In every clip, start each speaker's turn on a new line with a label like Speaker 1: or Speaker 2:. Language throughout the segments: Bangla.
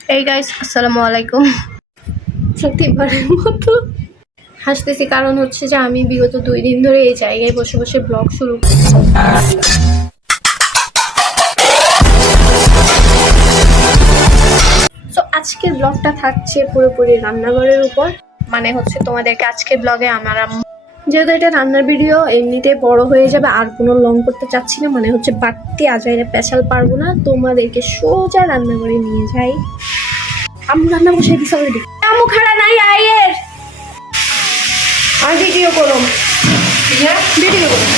Speaker 1: এই গাইস আসসালামু আলাইকুম। প্রতিবারের মতো। হাসতেছি, কারণ হচ্ছে যে আমি বিগত দুই দিন ধরে এই জায়গায় বসে বসে ব্লগ শুরু তো আজকের ব্লগটা থাকছে পুরোপুরি রান্নাঘরের উপর। মানে হচ্ছে তোমাদেরকে আজকের ব্লগে আমার যেহেতু এটা রান্নার ভিডিও এমনিতে বড় হয়ে যাবে আর কোনো লং করতে চাচ্ছি না মানে হচ্ছে বাড়তি আজাইরে পেশাল পারব না তোমাদেরকে সোজা রান্না করে নিয়ে যাই। আমি রান্না বসে দিস অলরেডি আমু খাড়া নাই আইয়ের আর ভিডিও করো। ভিডিও করো।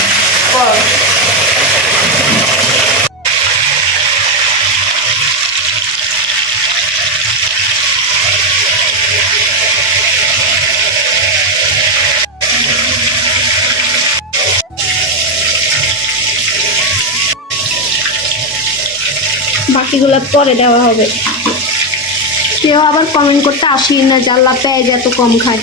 Speaker 1: বাকিগুলো পরে দেওয়া হবে। কেউ আবার কমেন্ট করতে আসি না জাল্লা পেঁয়াজ এত কম খায়।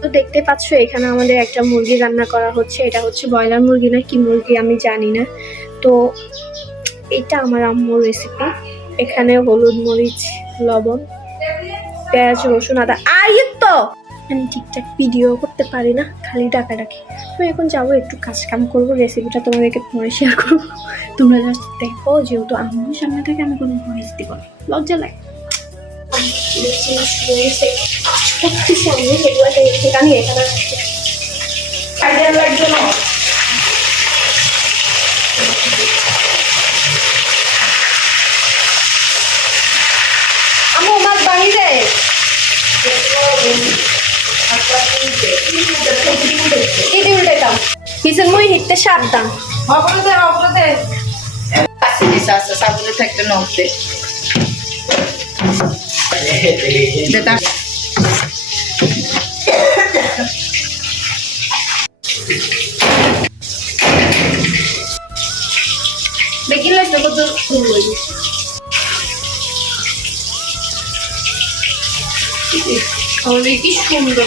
Speaker 1: তো দেখতে পাচ্ছ, এখানে আমাদের একটা মুরগি রান্না করা হচ্ছে। এটা হচ্ছে ব্রয়লার মুরগি না, কি মুরগি আমি জানি না। তো এটা আমার আম্মুর রেসিপি এখানে হলুদ মরিচ, লবণ। পেঁয়াজ, রসুন, আদা। আই তো, আমি ঠিকঠাক ভিডিও করতে পারি না, খালি ডাকা ডাকি তো এখন যাব, একটু কাজ কাম করব রেসিপিটা তোমাদেরকে পরে শেয়ার করব। তোমরা জাস্ট দেখো, যেহেতু আম্মুর সামনে থেকে আমি কোনো ভয়েস দিব না। লজ্জা লাগে। আমি এখানে আইডিয়া লাগবে না আম্মু মাছ ভাঙি যায় উল্টাইতাম কিসের মই হিটতে সাবধান।
Speaker 2: অপরাধে অপরাধে আসিনি সাসা সাবুনে থাকতে নড়তে যেটা
Speaker 1: দেখি লাগবে কত ফুল হয়ে কি সুন্দর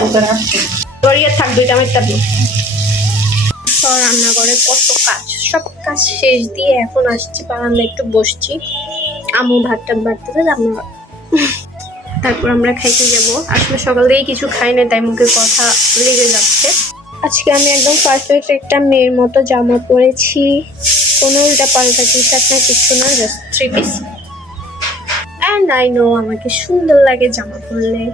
Speaker 2: দোকান আসছে।
Speaker 1: গড়িয়ে থাক রান্নাঘরে কত কাজ, সব কাজ শেষ দিয়ে এখন আসছি বারান্দা একটু বসছি। আমু ভাত টাত বাড়তেছে আমরা তারপর আমরা খাইতে যাব। আসলে সকাল থেকেই কিছু খাই না তাই মুখে কথা লেগে যাচ্ছে। আজকে আমি একদম পারফেক্ট একটা মেয়ের মতো জামা পরেছি। কোনো উল্টা পাল্টা টি শার্ট না, কিছু না just three piece and I know আমাকে সুন্দর লাগে জামা পরলে।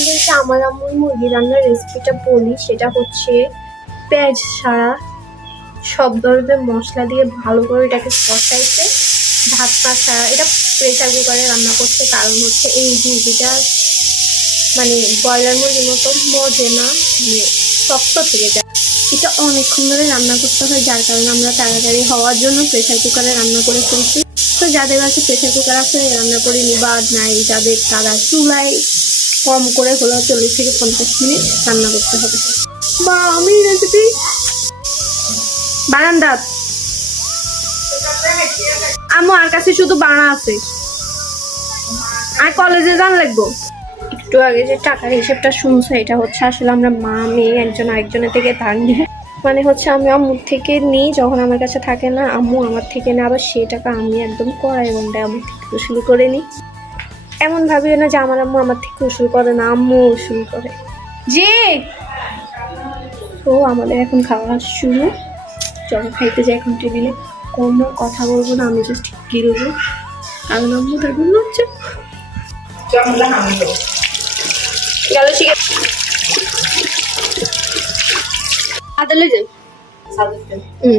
Speaker 1: তোমাদেরকে আমার আম্মুর মুরগি রান্নার রেসিপিটা বলি, সেটা হচ্ছে পেঁয়াজ ছাড়া সব ধরনের মশলা দিয়ে ভালো করে এটাকে কষাইতে, ভাত পা ছাড়া। এটা প্রেসার কুকারে রান্না করছে কারণ হচ্ছে এই মুরগিটা মানে ব্রয়লার মুরগির মতো মজে না মানে শক্ত থেকে যায়। এটা অনেকক্ষণ ধরে রান্না করতে হয়, যার কারণে আমরা তাড়াতাড়ি হওয়ার জন্য প্রেসার কুকারে রান্না করে ফেলছি। তো যাদের কাছে প্রেসার কুকার আছে রান্না করে নিবা। আর নাই, যাদের তারা চুলায় কম করে হলেও চল্লিশ থেকে পঞ্চাশ মিনিট রান্না করতে হবে। বা আমি রেসিপি বারান্দা। আমার কাছে শুধু বাড়া আছে। আর কলেজে যান লাগবো। একটু আগে যে টাকার হিসেবটা শুনছে এটা হচ্ছে আসলে আমরা মা মেয়ে একজন আরেকজনের থেকে ধার নিয়ে মানে হচ্ছে আমি আম্মুর থেকে নিই যখন আমার কাছে থাকে না আম্মু আমার থেকে না আবার সেই টাকা আমি একদম করাই বন্ধে আমার থেকে উসুল করে নিই। এমন ভাবিও না যে আমার আম্মু আমার থেকে উসুল করে না আম্মু উসুল করে। যে তো আমাদের এখন খাওয়া শুরু। চলো খাইতে যাই এখন টেবিলে। কোনো কথা বলব না আমি জাস্ট গিরবো কারণ আম্মু তারপর হচ্ছে।
Speaker 2: কেমন আমি তো
Speaker 1: গেল আদালে যাই হুম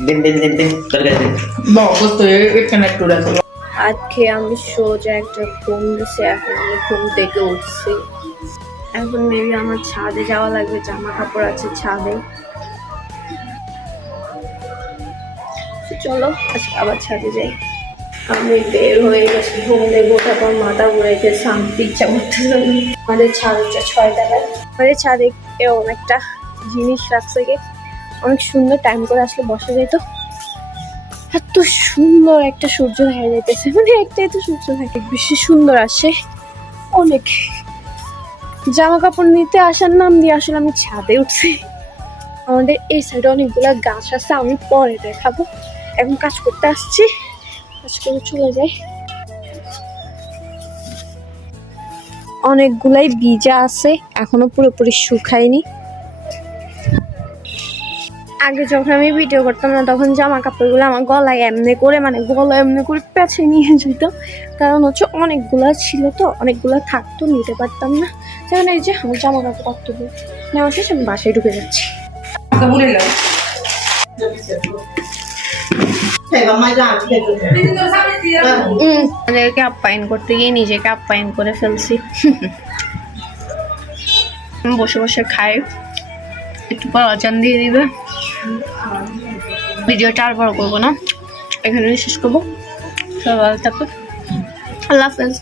Speaker 2: Bo, gusto yung i-connect ko
Speaker 1: আজকে আমি সোজা একটা ঘুম দিছে এখন আমি ঘুম থেকে উঠছি। এখন মেবি আমার ছাদে যাওয়া লাগবে জামা কাপড় আছে ছাদে। চলো আজকে আবার ছাদে যাই। আমি বের হয়ে গেছি ঘুম থেকে ওঠার পর মাথা ঘুরাইতে শান্তি ইচ্ছা করতেছে না। আমাদের ছাদ হচ্ছে ছয় টাকায় আমাদের ছাদে এরকম একটা জিনিস রাখছে গে অনেক সুন্দর টাইম করে আসলে বসা যায় তো। এত সুন্দর একটা সূর্য দেখা যাইতেছে। মানে একটাই তো সূর্য থাকে, বেশি সুন্দর আসে। অনেক। জামা কাপড় নিতে আসার নাম দিয়ে আসলে আমি ছাদে উঠছি। আমাদের এই সাইডে অনেকগুলা গাছ আছে, আমি পরে দেখাবো। এখন কাজ করতে আসছি, কাজ করে চলে যাই। অনেকগুলাই বীজা আছে, এখনও পুরোপুরি শুকায়নি। আগে যখন আমি ভিডিও করতাম না, তখন জামা কাপড়গুলো আমার গলায় এমনি করে মানে গলায় এমনি করে পেঁচে নিয়ে যেত। কারণ হচ্ছে অনেকগুলো ছিল তো, অনেকগুলো থাকতো, নিতে পারতাম না। যেমন এই যে আমার জামা কাপড় রাখতে নেওয়া শেষ, আমি বাসায় ঢুকে যাচ্ছি। আপ্যায়ন করতে গিয়ে নিজেকে আপ্যায়ন করে ফেলছি। বসে বসে খাই। একটু পর অজান দিয়ে দিবে। ভিডিওটা আর বড় করব না। এখানে শেষ করব। সবাই ভালো আল্লাহ হাফেজ।